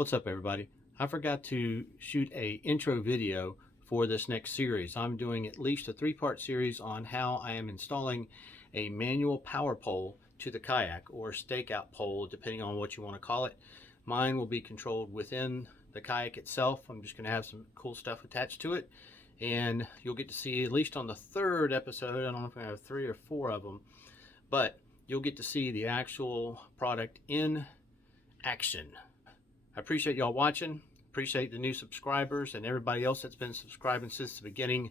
What's up, everybody? I forgot to shoot a intro video for this next series. I'm doing at least a three-part series on how I am installing a manual power pole to the kayak, or stakeout pole, depending on what you want to call it. Mine will be controlled within the kayak itself. I'm just going to have some cool stuff attached to it, and you'll get to see, at least on the third episode, I don't know if I have 3 or 4 of them, but you'll get to see the actual product in action. I appreciate y'all watching. Appreciate the new subscribers and everybody else that's been subscribing since the beginning.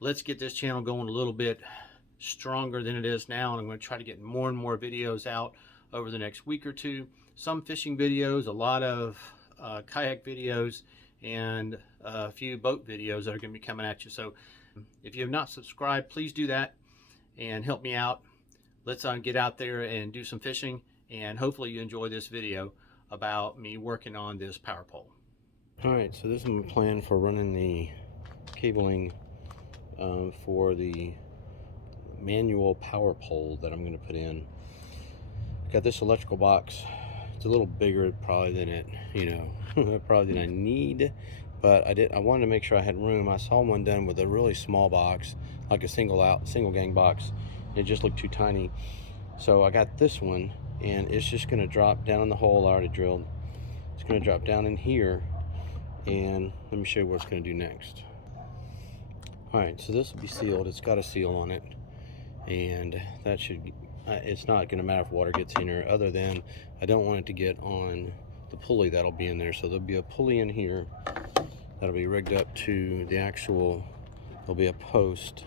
Let's get this channel going a little bit stronger than it is now, and I'm going to try to get more and more videos out over the next week or two. Some fishing videos, a lot of kayak videos, and a few boat videos that are going to be coming at you. So if you have not subscribed, please do that and help me out. Let's get out there and do some fishing, and hopefully you enjoy this video about me working on this power pole. Alright, so this is my plan for running the cabling for the manual power pole that I'm going to put in. Got this electrical box. It's a little bigger probably than it, probably than I need, but I wanted to make sure I had room. I saw one done with a really small box, like a single gang box. It just looked too tiny. So I got this one, and it's just going to drop down in the hole I already drilled. It's going to drop down in here, and let me show you what it's going to do next. Alright, so this will be sealed. It's got a seal on it, and that should, it's not going to matter if water gets in here, other than I don't want it to get on the pulley that'll be in there. So there'll be a pulley in here that'll be rigged up to the actual, there'll be a post.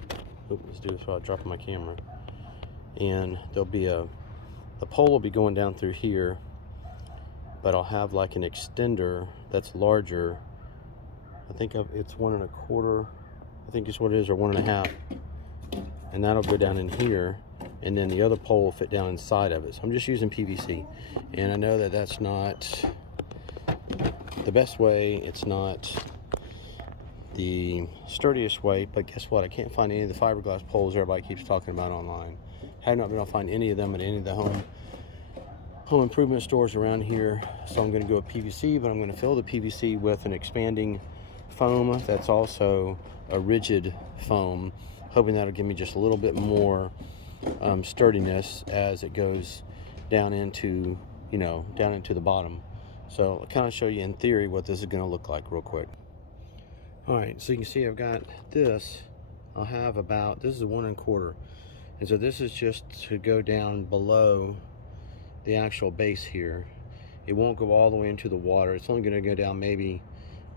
Oops, let's do this without dropping my camera. And there'll be the pole will be going down through here, but I'll have like an extender that's larger. I think it's 1 1/4. I think it's what it is, or 1 1/2. And that'll go down in here, and then the other pole will fit down inside of it. So I'm just using PVC, and I know that that's not the best way. It's not the sturdiest way, but guess what? I can't find any of the fiberglass poles everybody keeps talking about online. Have not been able to find any of them at any of the home improvement stores around here, so I'm going to go with PVC, but I'm going to fill the PVC with an expanding foam that's also a rigid foam, hoping that'll give me just a little bit more sturdiness as it goes down into, down into the bottom. So I'll kind of show you in theory what this is going to look like real quick. All right, so you can see I've got this. I'll have about, this is a 1 1/4. And so this is just to go down below the actual base here. It won't go all the way into the water. It's only going to go down maybe,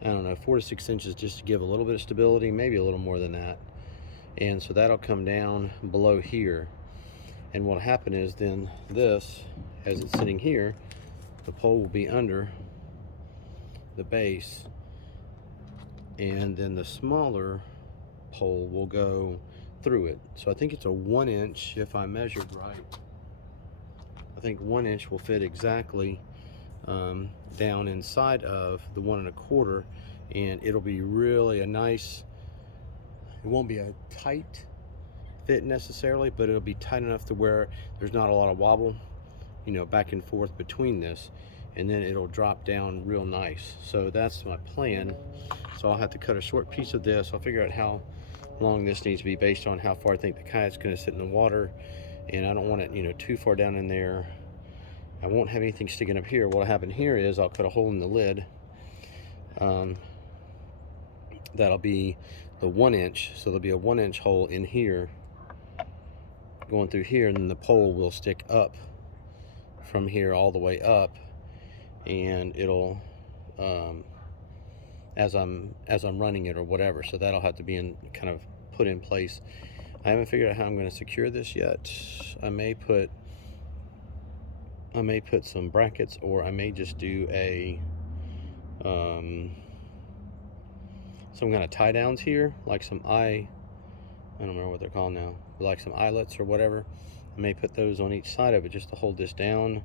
I don't know, 4 to 6 inches, just to give a little bit of stability, maybe a little more than that. And so that'll come down below here. And what'll happen is then this, as it's sitting here, the pole will be under the base, and then the smaller pole will go through it. So I think it's a 1 inch, if I measured right. I think 1 inch will fit exactly down inside of the 1 1/4, and it'll be really a nice, it won't be a tight fit necessarily, but it'll be tight enough to where there's not a lot of wobble, back and forth between this, and then it'll drop down real nice. So that's my plan. So I'll have to cut a short piece of this. I'll figure out how long this needs to be based on how far I think the kayak's going to sit in the water, and I don't want it too far down in there. I won't have anything sticking up here. What'll happen here is I'll cut a hole in the lid. That'll be the 1 inch, so there'll be a 1 inch hole in here going through here, and then the pole will stick up from here all the way up, and it'll as I'm running it or whatever. So that'll have to be kind of put in place. I haven't figured out how I'm going to secure this yet. I may put some brackets, or I may just do a some kind of tie downs here, like some I don't remember what they're called now, like some eyelets or whatever. I may put those on each side of it just to hold this down,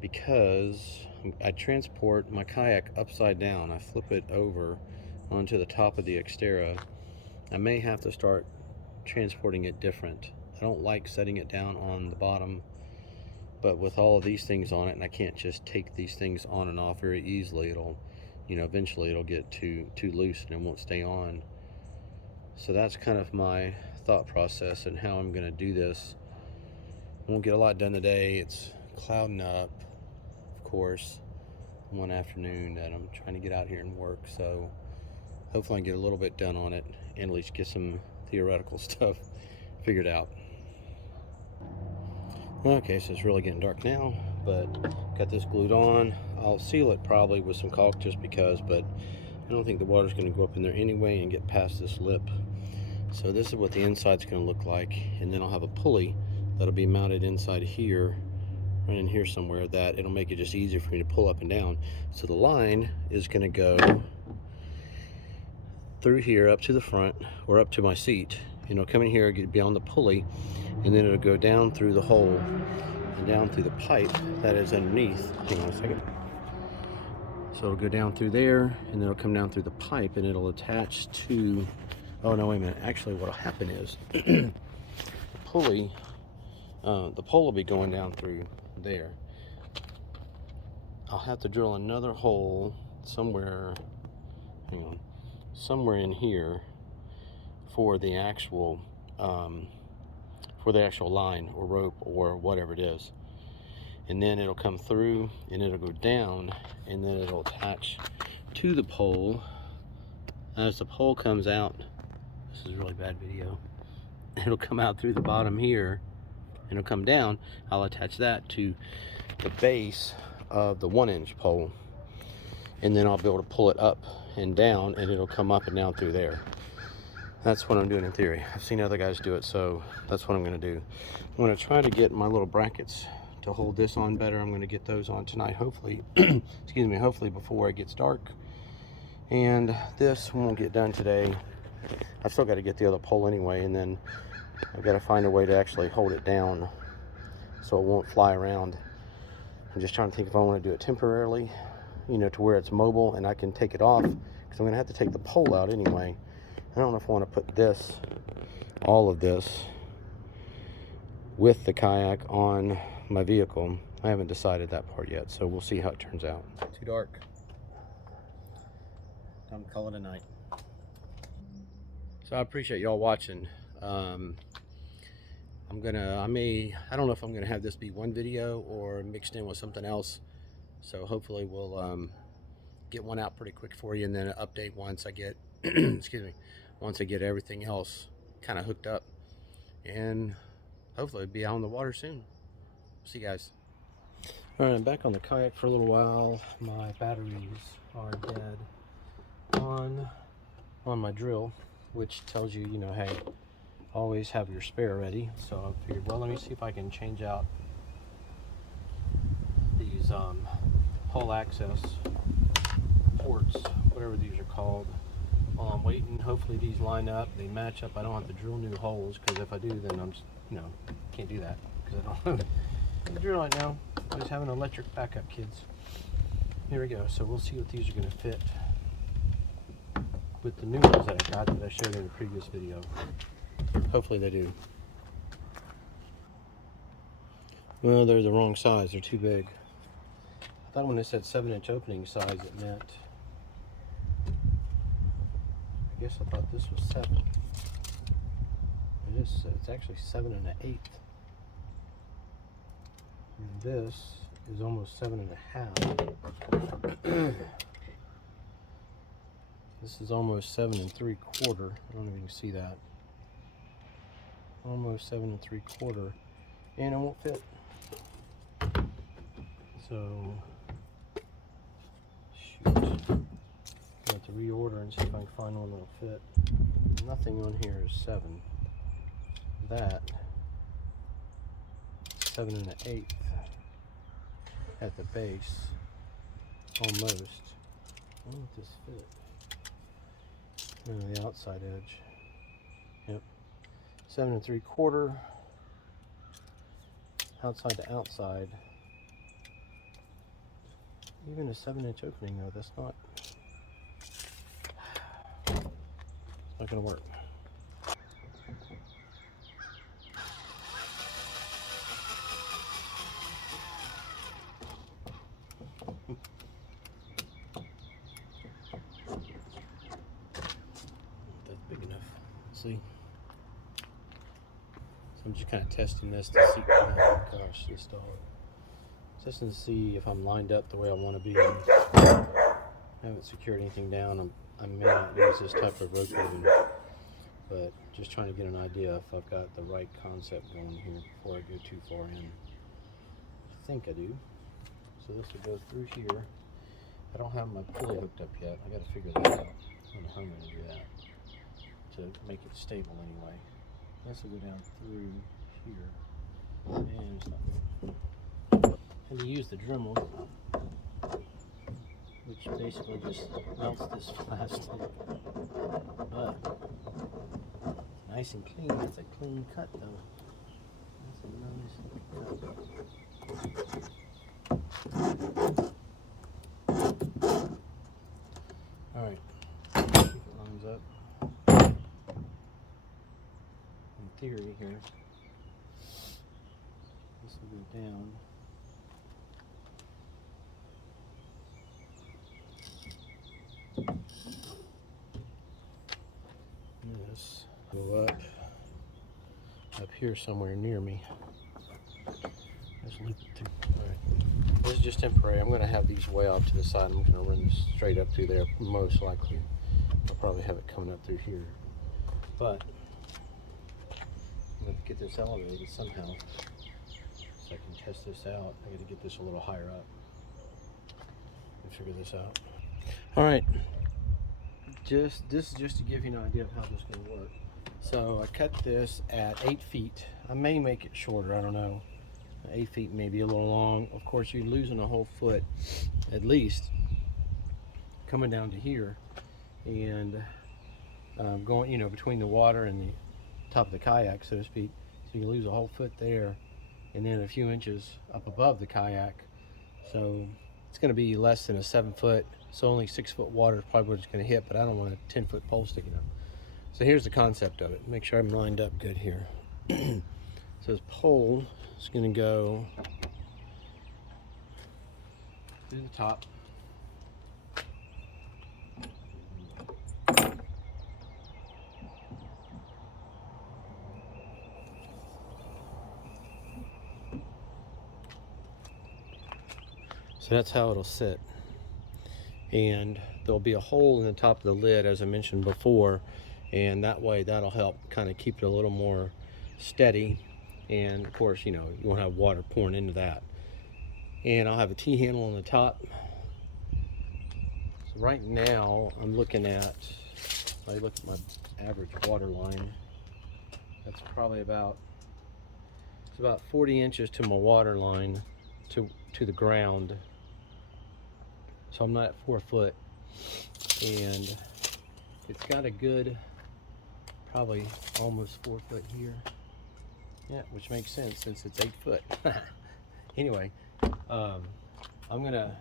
because I transport my kayak upside down. I flip it over onto the top of the Xterra. I may have to start transporting it different. I don't like setting it down on the bottom But with all of these things on it, and I can't just take these things on and off very easily, it'll, eventually it'll get too loose and it won't stay on. So that's kind of my thought process and how I'm gonna do this. I won't get a lot done today. It's clouding up, of course, one afternoon that I'm trying to get out here and work. So hopefully I can get a little bit done on it and at least get some theoretical stuff figured out. Okay, so it's really getting dark now, but got this glued on. I'll seal it probably with some caulk just because, but I don't think the water's going to go up in there anyway and get past this lip. So this is what the inside's going to look like, and then I'll have a pulley that'll be mounted inside here, right in here somewhere, that it'll make it just easier for me to pull up and down. So the line is going to go through here up to the front, or up to my seat, and it'll come in here, get beyond the pulley, and then it'll go down through the hole and down through the pipe that is underneath. Hang on a second. So it'll go down through there, and then it'll come down through the pipe, and it'll attach to, oh no, wait a minute. Actually, what'll happen is the pulley, the pole will be going down through there. I'll have to drill another hole somewhere, hang on, somewhere in here for the actual line or rope or whatever it is, and then it'll come through and it'll go down, and then it'll attach to the pole. As the pole comes out, this is really bad video, it'll come out through the bottom here and it'll come down. I'll attach that to the base of the 1-inch pole, and then I'll be able to pull it up and down, and it'll come up and down through there. That's what I'm doing in theory. I've seen other guys do it, so that's what I'm going to do. I'm going to try to get my little brackets to hold this on better. I'm going to get those on tonight, hopefully. Excuse me, hopefully before it gets dark. And this won't get done today. I've still got to get the other pole anyway, and then I've got to find a way to actually hold it down so it won't fly around. I'm just trying to think if I want to do it temporarily, to where it's mobile and I can take it off, because I'm going to have to take the pole out anyway. I don't know if I want to put this, all of this, with the kayak on my vehicle. I haven't decided that part yet, so we'll see how it turns out. Too dark. Time to call it a night. So I appreciate y'all watching. I don't know if I'm gonna have this be one video or mixed in with something else. So hopefully we'll get one out pretty quick for you, and then an update once I get, excuse me, once I get everything else kind of hooked up, and hopefully be out on the water soon. See you guys. All right, I'm back on the kayak for a little while. My batteries are dead on my drill, which tells you, hey, always have your spare ready. So I figured, well, let me see if I can change out these hull access ports, whatever these are called, while I'm waiting. Hopefully these line up, they match up. I don't have to drill new holes, because if I do, then I'm just, can't do that, because I don't have the drill right now. I just have an electric backup, kids. Here we go. So we'll see what these are going to fit with the new ones that I got, that I showed in the previous video. Hopefully they do. Well, they're the wrong size. They're too big. I thought when they said 7-inch opening size, it meant, I guess I thought this was 7. It is. It's actually 7 1/8. And this is almost 7 1/2. This is almost 7 3/4. I don't know if you can see that. Almost 7 3/4, and it won't fit. So, shoot. I have to reorder and see if I can find one that'll fit. Nothing on here is 7. That 7 1/8 at the base, almost. Why won't this fit? The outside edge. Yep. 7 3/4. Outside to outside. Even a 7-inch opening though, that's not gonna work. See? So I'm just kind of testing this to see, oh gosh, this dog. Testing to see if I'm lined up the way I want to be. I haven't secured anything down. I may not use this type of rope ribbon, but just trying to get an idea if I've got the right concept going here before I go too far in. I think I do. So this will go through here. I don't have my pulley hooked up yet. I got to figure that out. I don't know how I'm going to do that to make it stable anyway. This will go down through here. And it's not. And you use the Dremel, which basically just melts this plastic. But nice and clean. That's a clean cut though. That's a nice cut. Alright, see if it lines up. In theory here, this will go down. This will go up here somewhere near me. Just loop it through. Alright. This is just temporary. I'm going to have these way off to the side. I'm going to run this straight up through there, most likely. I'll probably have it coming up through here. But I'm going to get this elevated somehow so I can test this out. I got to get this a little higher up and figure this out. Alright. This is just to give you an idea of how this is going to work. So I cut this at 8 feet. I may make it shorter, I don't know. 8 feet may be a little long. Of course, you're losing a whole foot at least coming down to here and going, you know, between the water and the top of the kayak, so to speak. So you lose a whole foot there and then a few inches up above the kayak. So it's going to be less than a 7 foot. So only 6 foot water is probably what it's going to hit, but I don't want a 10 foot pole sticking up. So here's the concept of it. Make sure I'm lined up good here. So this pole is going to go through the top. So that's how it'll sit. And there'll be a hole in the top of the lid, as I mentioned before, and that way that'll help kind of keep it a little more steady. And of course, you know, you won't have water pouring into that. And I'll have a T-handle on the top. So right now I'm looking at, if I look at my average water line, that's probably about, it's about 40 inches to my water line to the ground. So I'm not at 4 foot, and it's got a good, probably almost 4 foot here. Yeah, which makes sense since it's 8 foot. Anyway, I'm gonna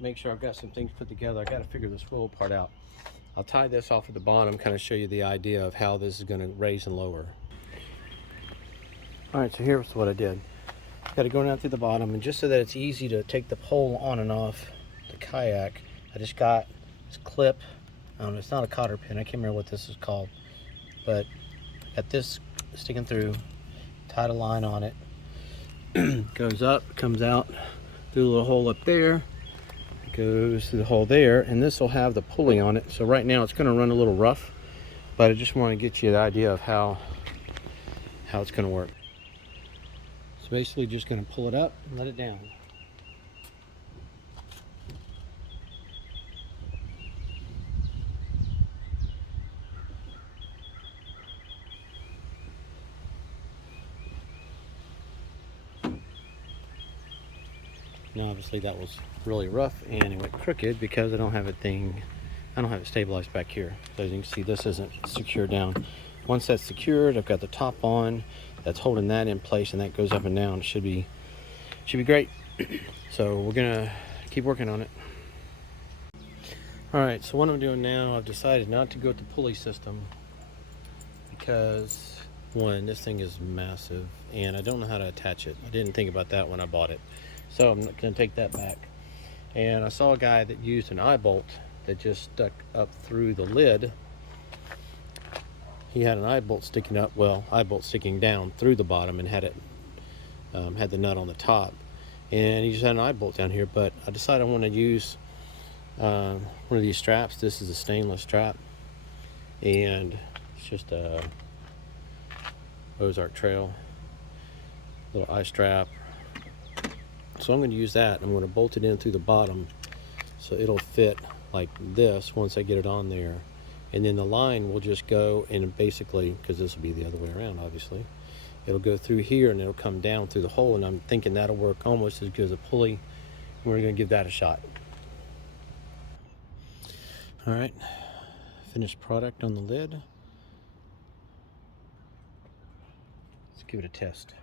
make sure I've got some things put together. I gotta figure this roll part out. I'll tie this off at the bottom, kind of show you the idea of how this is gonna raise and lower. All right, so here's what I did. Got to go down through the bottom, and just so that it's easy to take the pole on and off the kayak, I just got this clip. It's not a cotter pin, I can't remember what this is called, but I got this sticking through, tied a line on it, goes up, comes out through a little hole up there, goes through the hole there, and this will have the pulley on it. So right now it's going to run a little rough, but I just want to get you the idea of how it's going to work. So basically just going to pull it up and let it down. Now obviously that was really rough and it went crooked because I don't have it stabilized back here. So as you can see, this isn't secured down. Once that's secured, I've got the top on that's holding that in place, and that goes up and down. It should be great. So we're gonna keep working on it. All right, so what I'm doing now, I've decided not to go with the pulley system because, one, this thing is massive and I don't know how to attach it. I didn't think about that when I bought it. So I'm gonna take that back. And I saw a guy that used an eye bolt that just stuck up through the lid. he had an eye bolt sticking up, well, eye bolt sticking down through the bottom, and had it had the nut on the top, and he just had an eye bolt down here. But I decided I want to use one of these straps. This is a stainless strap, and it's just a Ozark Trail little eye strap. So I'm going to use that. I'm going to bolt it in through the bottom so it'll fit like this once I get it on there, and then the line will just go and basically, because this will be the other way around obviously, it'll go through here and it'll come down through the hole, and I'm thinking that'll work almost as good as a pulley. We're going to give that a shot. All right, finished product on the lid. Let's give it a test.